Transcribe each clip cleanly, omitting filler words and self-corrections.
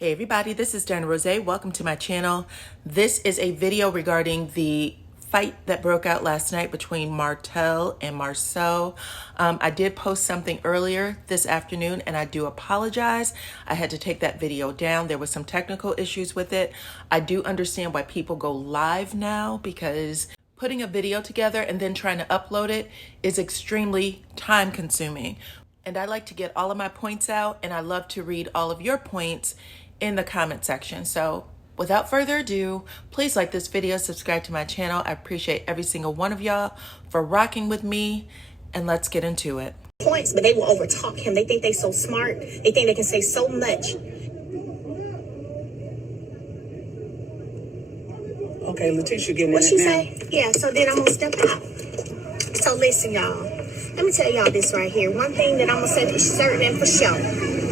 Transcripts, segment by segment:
Hey everybody, this is Dana Rose. Welcome to my channel. This is a video regarding the fight that broke out last night between Martell and Marsau. I did post something earlier this afternoon and I do apologize. I had to take that video down. There were some technical issues with it. I do understand why people go live now because putting a video together and then trying to upload it is extremely time consuming. And I like to get all of my points out and I love to read all of your points in the comment section. So without further ado, please like this video, subscribe to my channel. I appreciate every single one of y'all for rocking with me, and let's get into it. Points, but they will overtalk him. They think they so smart. They think they can say so much. Okay, Letitia getting What in she it now. say? Yeah, so then I'm gonna step out. So listen, y'all. Let me tell y'all this right here. One thing that I'm gonna say for certain and for sure.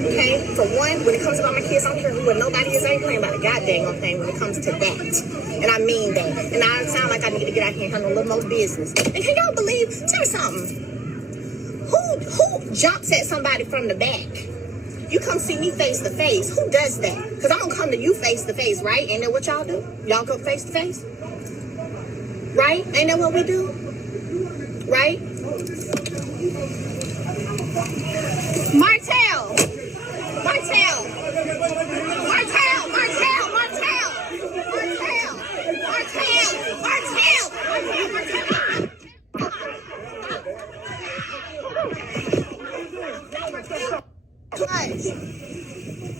Okay? For one, when it comes about my kids, I don't care what nobody is. I ain't playing about a goddamn thing when it comes to that. And I mean that. And I sound like I need to get out here and handle a little more business. And can y'all believe? Tell me something. Who jumps at somebody from the back? You come see me face to face. Who does that? Because I'm going to come to you face to face, right? Ain't that what y'all do? Y'all go face to face? Right? Ain't that what we do? Right? Martell! Martell! Martell! Martell! Martell! Martell! Martell! Martell!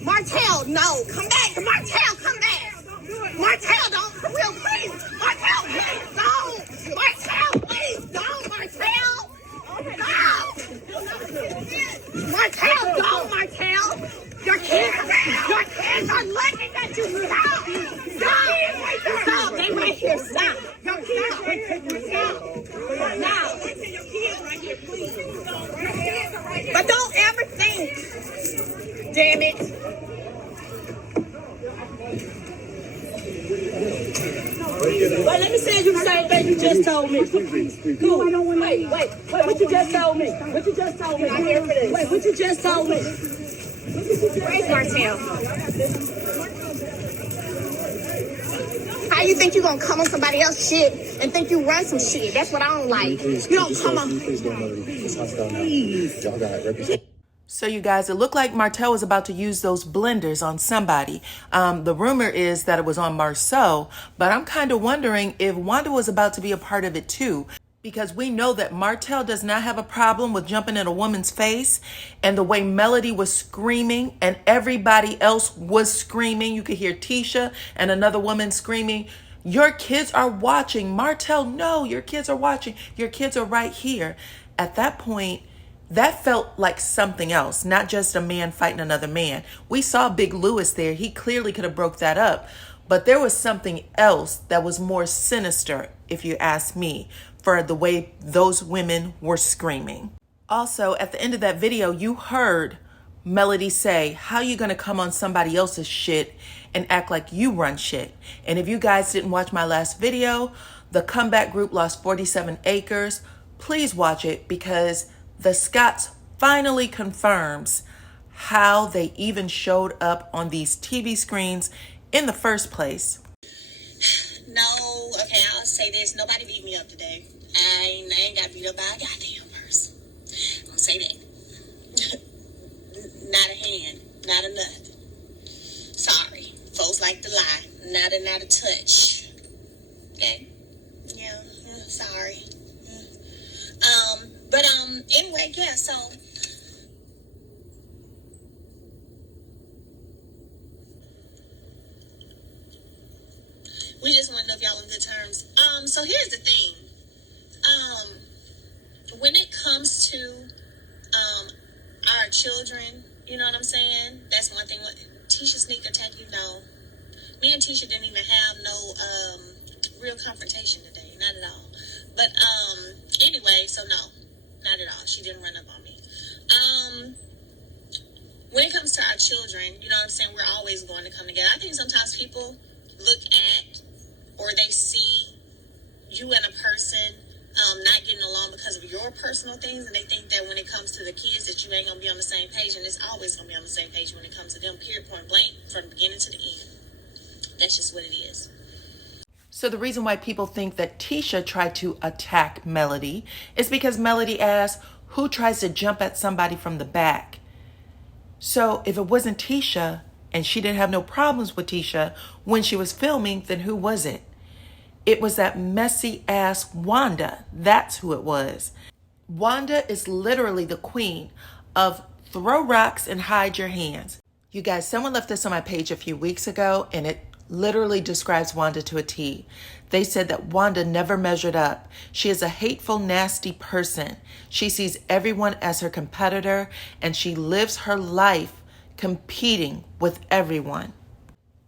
Martell, no, come back. Martell, come back. Martell, don't, for real, please. Martell, please, don't. Martell, please, don't. Martell, no. Martell, don't, Martell. Your kids are looking at you. Stop. Stop. Stop. They right here. Stop. Your kids right here. Stop. Now. Your kids right here, please. But don't ever think. Damn it. Well, let me say you the same thing you just told me. Cool. Wait, what you just told me? What you just told me? I'm here for this. Wait, what you just told me? Where's Martell? How you think you gonna come on somebody else's shit and think you run some shit? That's what I don't like. You don't come on. Please don't let this hostile now. Y'all got representation. So you guys, it looked like Martell was about to use those blenders on somebody. The rumor is that it was on Marsau, but I'm kind of wondering if Wanda was about to be a part of it too, because we know that Martell does not have a problem with jumping in a woman's face, and the way Melody was screaming and everybody else was screaming, you could hear Tisha and another woman screaming, your kids are watching. Martell, no, your kids are watching. Your kids are right here. At that point, that felt like something else, not just a man fighting another man. We saw Big Lewis there. He clearly could have broke that up. But there was something else that was more sinister, if you ask me, for the way those women were screaming. Also, at the end of that video, you heard Melody say, how you gonna come on somebody else's shit and act like you run shit? And if you guys didn't watch my last video, the comeback group lost 47 acres. Please watch it, because the Scotts finally confirms how they even showed up on these TV screens in the first place. No, okay, I'll say this. Nobody beat me up today. I ain't got beat up by a goddamn person. I'll say that. Not a hand, not a nut. Sorry. Folks like to lie. Not a touch. Okay? Yeah, sorry. But anyway, yeah, so we just want to know if y'all on good terms. So here's the thing. When it comes to our children, you know what I'm saying? That's one thing. Tisha sneak attack, you know. Me and Tisha didn't even have no real confrontation today, not at all. But anyway, so no. Not at all. She didn't run up on me. When it comes to our children, you know what I'm saying, we're always going to come together. I think sometimes people look at or they see you and a person not getting along because of your personal things, and they think that when it comes to the kids that you ain't gonna be on the same page, and it's always gonna be on the same page when it comes to them, period, point blank, from the beginning to the end. That's just what it is. So the reason why people think that Tisha tried to attack Melody is because Melody asked, who tries to jump at somebody from the back? So if it wasn't Tisha, and she didn't have no problems with Tisha when she was filming, then who was it? It was that messy ass Wanda. That's who it was. Wanda is literally the queen of throw rocks and hide your hands. You guys, someone left this on my page a few weeks ago, and it literally describes Wanda to a T. They said that Wanda never measured up. She is a hateful, nasty person. She sees everyone as her competitor, and she lives her life competing with everyone.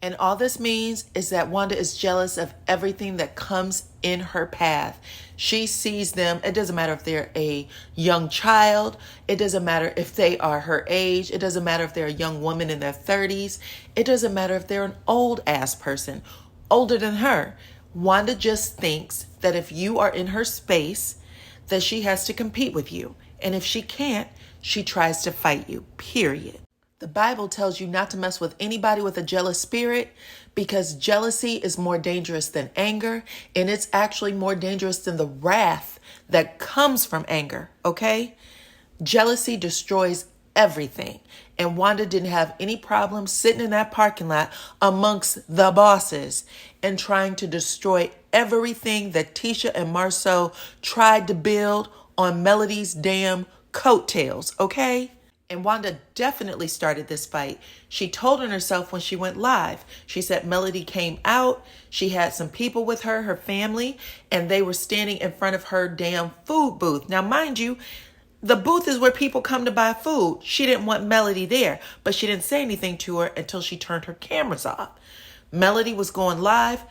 And all this means is that Wanda is jealous of everything that comes in her path. She sees them. It doesn't matter if they're a young child. It doesn't matter if they are her age. It doesn't matter if they're a young woman in their 30s. It doesn't matter if they're an old ass person, older than her. Wanda just thinks that if you are in her space, that she has to compete with you. And if she can't, she tries to fight you, period. The Bible tells you not to mess with anybody with a jealous spirit because jealousy is more dangerous than anger, and it's actually more dangerous than the wrath that comes from anger, okay? Jealousy destroys everything, and Wanda didn't have any problem sitting in that parking lot amongst the bosses and trying to destroy everything that Tisha and Marsau tried to build on Melody's damn coattails, okay? And Wanda definitely started this fight. She told on herself when she went live. She said Melody came out. She had some people with her, her family, and they were standing in front of her damn food booth. Now, mind you, the booth is where people come to buy food. She didn't want Melody there, but she didn't say anything to her until she turned her cameras off. Melody was going live.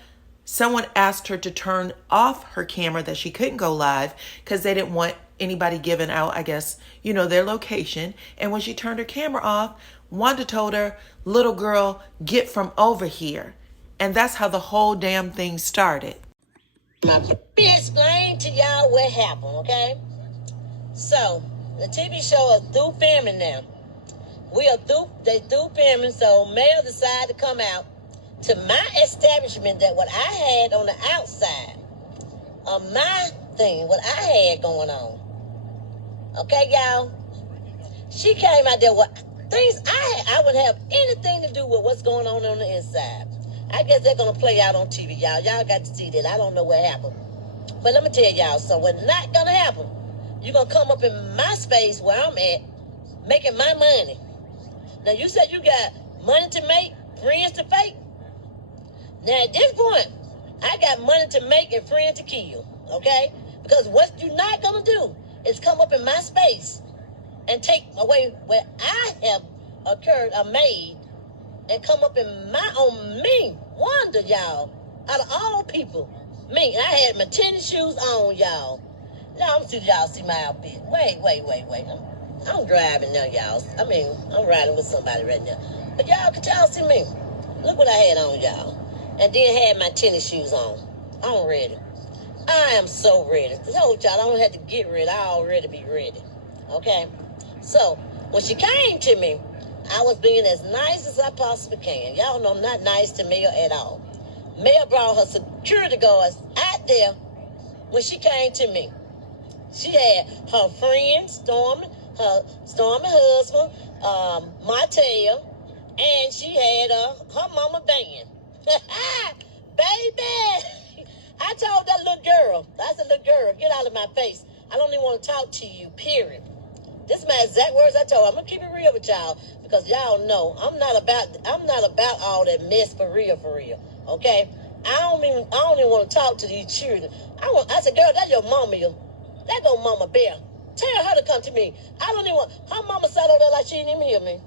Someone asked her to turn off her camera that she couldn't go live because they didn't want anybody giving out, I guess, their location. And when she turned her camera off, Wanda told her, little girl, get from over here. And that's how the whole damn thing started. Let me explain to y'all what happened, okay? So, the TV show is through filming now. They through filming, so Mel decided to come out to my establishment, that what I had on the outside of my thing, what I had going on. Okay, y'all? She came out there with things I wouldn't have anything to do with what's going on the inside. I guess they're going to play out on TV, y'all. Y'all got to see that. I don't know what happened. But let me tell y'all something. What's not going to happen, you're going to come up in my space where I'm at, making my money. Now, you said you got money to make, friends to fake. Now, at this point, I got money to make and friends to kill, okay? Because what you're not going to do is come up in my space and take away what I have made, and come up in my own me, Wanda, y'all. Out of all people, me. I had my tennis shoes on, y'all. Now, I'm see y'all see my outfit. Wait. I'm driving now, y'all. I'm riding with somebody right now. But y'all, could y'all see me? Look what I had on, y'all. And then had my tennis shoes on. I'm ready. I am so ready. I told y'all I don't have to get ready. I already be ready. Okay? So, when she came to me, I was being as nice as I possibly can. Y'all know I'm not nice to Mel at all. Mel brought her security guards out there when she came to me. She had her friend, Stormi husband, Martell, and she had her mama band. Baby! I told that little girl, I said, little girl, get out of my face. I don't even want to talk to you, period. This is my exact words I told her. I'm going to keep it real with y'all because y'all know I'm not about all that mess for real, okay? I don't even want to talk to these children. I said, girl, that's your mama. That go Mama Bear. Tell her to come to me. I don't even want, her mama sat over there like she didn't even hear me.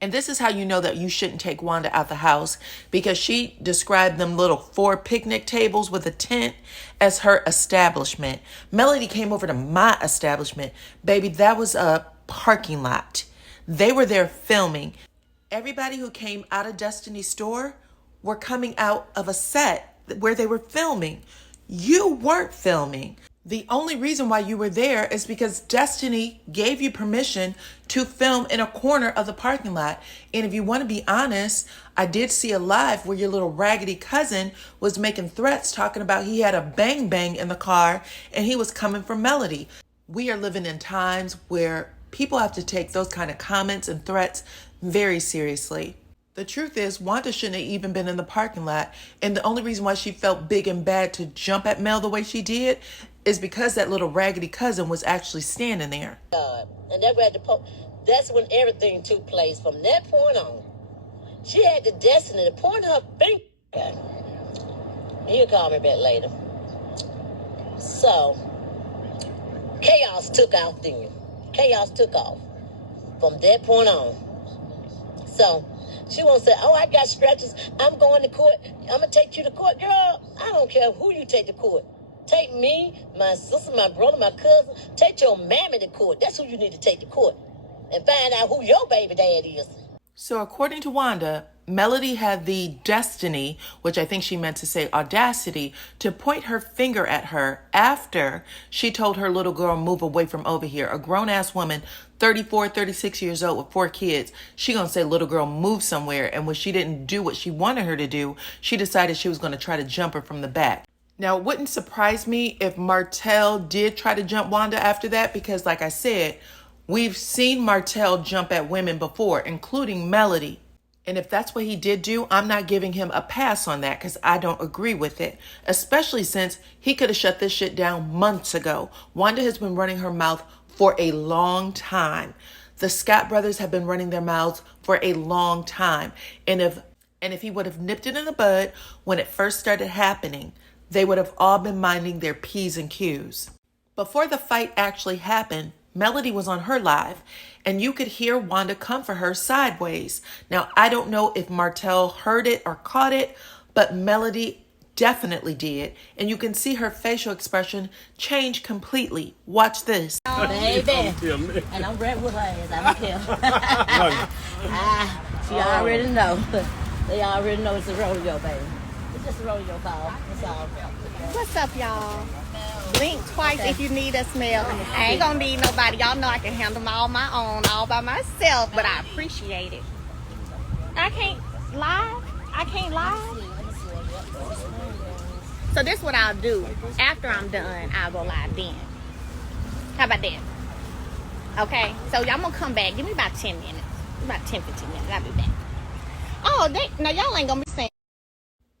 And this is how you know that you shouldn't take Wanda out the house, because she described them little 4 picnic tables with a tent as her establishment. Melody came over to my establishment. Baby, that was a parking lot. They were there filming. Everybody who came out of Destiny's store were coming out of a set where they were filming. You weren't filming. The only reason why you were there is because Destiny gave you permission to film in a corner of the parking lot. And if you want to be honest, I did see a live where your little raggedy cousin was making threats, talking about he had a bang bang in the car and he was coming for Melody. We are living in times where people have to take those kind of comments and threats very seriously. The truth is, Wanda shouldn't have even been in the parking lot. And the only reason why she felt big and bad to jump at Mel the way she did is because that little raggedy cousin was actually standing there. And that's when everything took place. From that point on, she had the destiny to point her finger. He'll call me back later. So, chaos took off then. Chaos took off from that point on. So, she won't say, oh, I got scratches. I'm going to court. I'm going to take you to court. Girl, I don't care who you take to court. Take me, my sister, my brother, my cousin. Take your mammy to court. That's who you need to take to court. And find out who your baby dad is. So according to Wanda, Melody had the destiny, which I think she meant to say audacity, to point her finger at her after she told her little girl move away from over here. A grown-ass woman, 34, 36 years old with 4 kids, she gonna say little girl move somewhere, and when she didn't do what she wanted her to do, she decided she was gonna try to jump her from the back. Now, it wouldn't surprise me if Martell did try to jump Wanda after that, because like I said, we've seen Martell jump at women before, including Melody. And if that's what he did do, I'm not giving him a pass on that because I don't agree with it, especially since he could have shut this shit down months ago. Wanda has been running her mouth for a long time. The Scott brothers have been running their mouths for a long time. And if he would have nipped it in the bud when it first started happening, they would have all been minding their P's and Q's. Before the fight actually happened, Melody was on her live, and you could hear Wanda come for her sideways. Now, I don't know if Martell heard it or caught it, but Melody definitely did. And you can see her facial expression change completely. Watch this. Baby. And I'm right with her ass. I don't care. She already know. They already know it's a rodeo, baby. It's just a rodeo call. That's all. What's up, y'all? Blink twice if you need a smell. I ain't gonna need nobody. Y'all know I can handle them all my own, all by myself, but I appreciate it. I can't lie. So this is what I'll do. After I'm done, I'll go live then. How about that? Okay, so y'all gonna come back. Give me about 10 minutes. About 10, 15 minutes. I'll be back. Oh, now y'all ain't gonna be saying.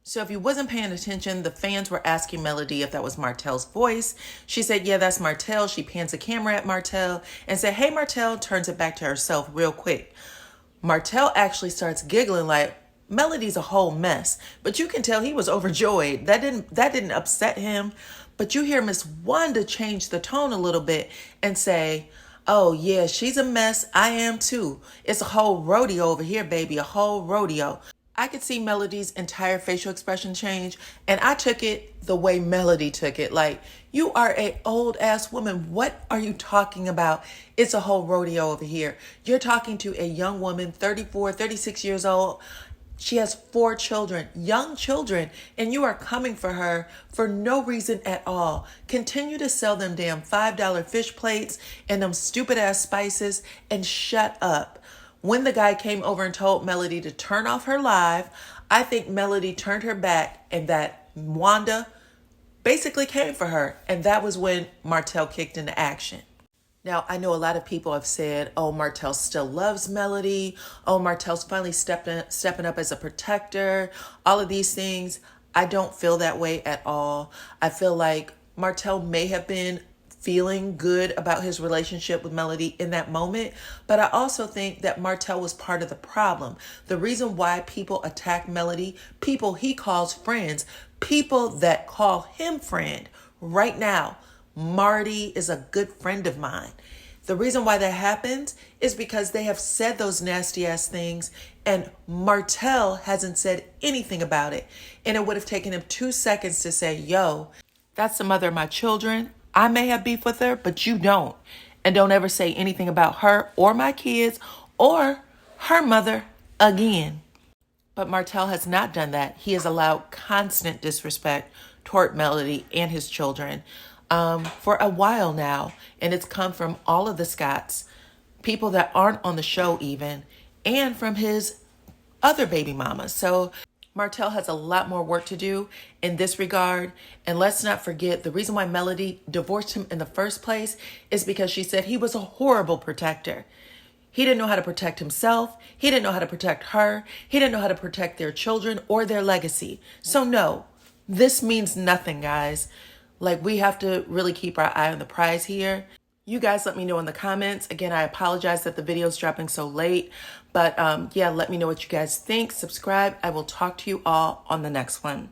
So if you wasn't paying attention, the fans were asking Melody if that was Martell's voice. She said, yeah, that's Martell. She pans the camera at Martell and said, hey, Martell, turns it back to herself real quick. Martell actually starts giggling like, Melody's a whole mess. But you can tell he was overjoyed. That didn't upset him. But you hear Miss Wanda change the tone a little bit and say, oh, yeah, she's a mess. I am too. It's a whole rodeo over here, baby, a whole rodeo. I could see Melody's entire facial expression change, and I took it the way Melody took it. Like, you are an old ass woman. What are you talking about? It's a whole rodeo over here. You're talking to a young woman, 34, 36 years old. She has 4 children, young children, and you are coming for her for no reason at all. Continue to sell them damn $5 fish plates and them stupid ass spices and shut up. When the guy came over and told Melody to turn off her live, I think Melody turned her back and that Wanda basically came for her. And that was when Martell kicked into action. Now, I know a lot of people have said, oh, Martell still loves Melody. Oh, Martell's finally stepping up as a protector. All of these things. I don't feel that way at all. I feel like Martell may have been feeling good about his relationship with Melody in that moment, but I also think that Martell was part of the problem. The reason why people attack Melody, people he calls friends, people that call him friend. Right now, Marty is a good friend of mine. The reason why that happens is because they have said those nasty ass things and Martell hasn't said anything about it. And it would have taken him 2 seconds to say, yo, that's the mother of my children. I may have beef with her, but you don't. And don't ever say anything about her or my kids or her mother again. But Martell has not done that. He has allowed constant disrespect toward Melody and his children. for a while now. And it's come from all of the Scotts, people that aren't on the show even, and from his other baby mamas. So Martell has a lot more work to do in this regard. And let's not forget, the reason why Melody divorced him in the first place is because she said he was a horrible protector. He didn't know how to protect himself. He didn't know how to protect her. He didn't know how to protect their children or their legacy. So no, this means nothing, guys. Like, we have to really keep our eye on the prize here. You guys let me know in the comments. Again, I apologize that the video is dropping so late, but yeah, let me know what you guys think. Subscribe. I will talk to you all on the next one.